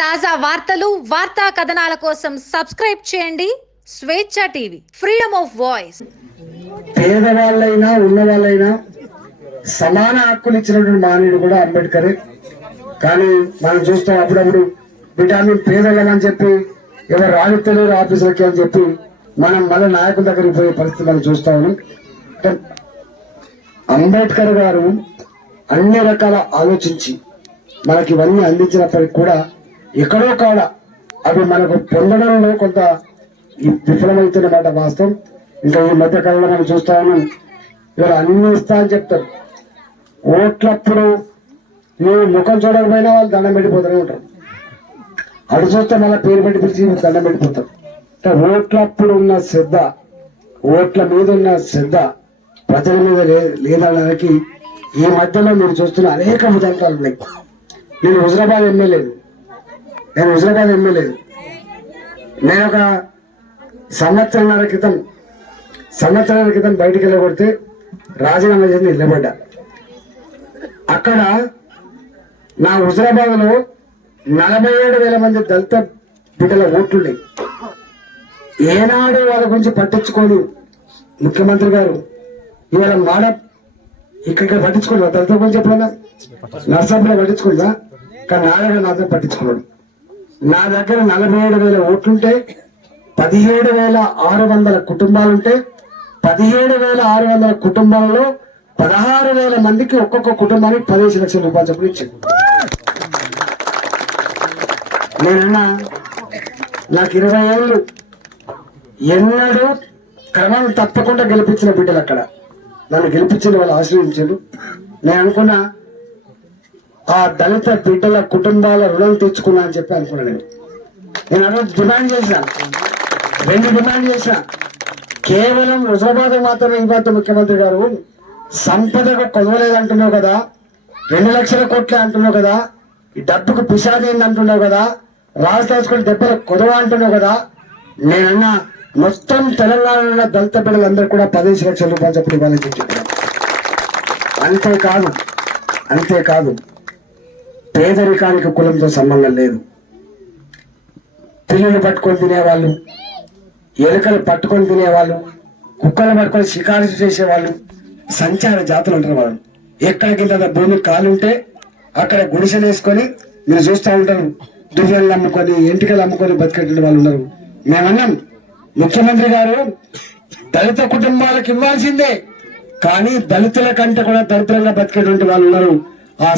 తాజా వార్తలు వార్తా కథనాల కోసం సబ్స్క్రైబ్ చేయండి. Swecha TV freedom of voice. పేదవాళ్ళైనా ఉన్నవాళ్ళైనా సమాన హక్కులు ఇచ్చినటువంటి మానవుడు కూడా అంబేద్కరే. కానీ మనం చూస్తాం అప్పుడప్పుడు విటామిన్ పేదవాళ్ళని చెప్పి ఎవరు రానిత్తలేరు ఆఫీసులకి అని చెప్పి మనం మళ్ళీ నాయకుల దగ్గరికి పోయే పరిస్థితి మనం చూస్తాము అంబేద్కర్ గారు అన్ని రకాల ఆలోచించి మనకి ఇవన్నీ అందించినప్పటికి కూడా ఎక్కడో కాడ అవి మనకు పొందడంలో కొంత ఈ విఫలమవుతున్నమాట వాస్తవం. ఇంకా ఈ మధ్య కాలంలో మనం చూస్తా ఉన్నాం. ఇవాళ అన్ని ఇస్తా అని చెప్తారు. ఓట్లప్పుడు నువ్వు ముఖం చూడకపోయినా వాళ్ళు దండం పెట్టిపోతూనే ఉంటారు. అటు చూస్తే మళ్ళీ పేరు పెట్టి పిలిచి దండం పెట్టిపోతారు. ఓట్లప్పుడు ఉన్న శ్రద్ధ ఓట్ల మీద ఉన్న శ్రద్ధ ప్రజల మీద లే- లేదనడానికి ఈ మధ్యలో మీరు చూస్తున్న అనేక ఉదంతాలు ఉన్నాయి. నేను హుజరాబాద్ ఎమ్మెల్యేను. నేను హుజరాబాద్ ఎమ్మెల్యే నేను ఒక సంవత్సరాల క్రితం సంవత్సరాల క్రితం బయటికి వెళ్ళగొడితే రాజీనామా చేసి నిలబడ్డా. అక్కడ నా హుజరాబాద్లో నలభై ఏడు వేల మంది దళిత బిడ్డల ఓట్లున్నాయి. ఏనాడు వాళ్ళ గురించి పట్టించుకోని ముఖ్యమంత్రి గారు. ఇవాళ మాడ ఇక్కడ పట్టించుకున్నా దళిత గురించి ఎప్పుడన్నా? నర్సాపులో పట్టించుకున్నా కానీ నాడగా నాతో పట్టించుకున్నాడు నా దగ్గర నలభై ఏడు వేల ఓట్లుంటే పదిహేడు వేల ఆరు వందల కుటుంబాలుంటే పదిహేడు వేల ఆరు వందల కుటుంబాలలో పదహారు వేల మందికి ఒక్కొక్క కుటుంబానికి పదిహేను లక్షల రూపాయలు చెప్పి ఇచ్చింది నేనన్నా నాకు ఇరవై ఏళ్ళు. ఎన్నడూ క్రమం తప్పకుండా గెలిపించిన బిడ్డలు అక్కడ. నన్ను గెలిపించిన వాళ్ళు ఆశ్రయించారు. నేను అనుకున్నా ఆ దళిత బిడ్డల కుటుంబాల రుణం తెచ్చుకున్నా అని చెప్పి అనుకున్నాను నేను. నేను ఆ రోజు డిమాండ్ చేసిన. రెండు డిమాండ్ చేసిన. కేవలం హుజరాబాద్ మాత్రమే ఇవ్వద్దు ముఖ్యమంత్రి గారు సంపదకు కొదవలేదంటున్నావు కదా రెండు లక్షల కోట్లే అంటున్నావు కదా ఈ డబ్బుకు పిసాదైంది అంటున్నావు కదా రాజు దెబ్బలు దెబ్బల కొదవ అంటున్నావు కదా నేనన్నా మొత్తం తెలంగాణలో దళిత బిడ్డలందరూ కూడా పదిహేను లక్షల రూపాయలు చెప్పి ఇవ్వాలని చెప్పి అంతేకాదు అంతేకాదు. పేదరికానికి కులంతో సంబంధం లేదు. పిల్లలు పట్టుకొని తినేవాళ్ళు ఎలుకలు పట్టుకొని తినేవాళ్ళు కుక్కలు పట్టుకొని షికారు చేసేవాళ్ళు సంచార జాతులు అంటారు వాళ్ళు ఎక్కడికి ఇంత భూమి కాలుంటే అక్కడ గుడిసెలు వేసుకొని మీరు చూస్తూ ఉంటారు. డిజైన్లు అమ్ముకొని ఎంటికలు అమ్ముకొని బతికేటువంటి వాళ్ళు ఉన్నారు. మేమన్నాం ముఖ్యమంత్రి గారు దళిత కుటుంబాలకు ఇవ్వాల్సిందే. కానీ దళితుల కంటే కూడా దళితులంగా బతికేటువంటి వాళ్ళు ఉన్నారు. ఆ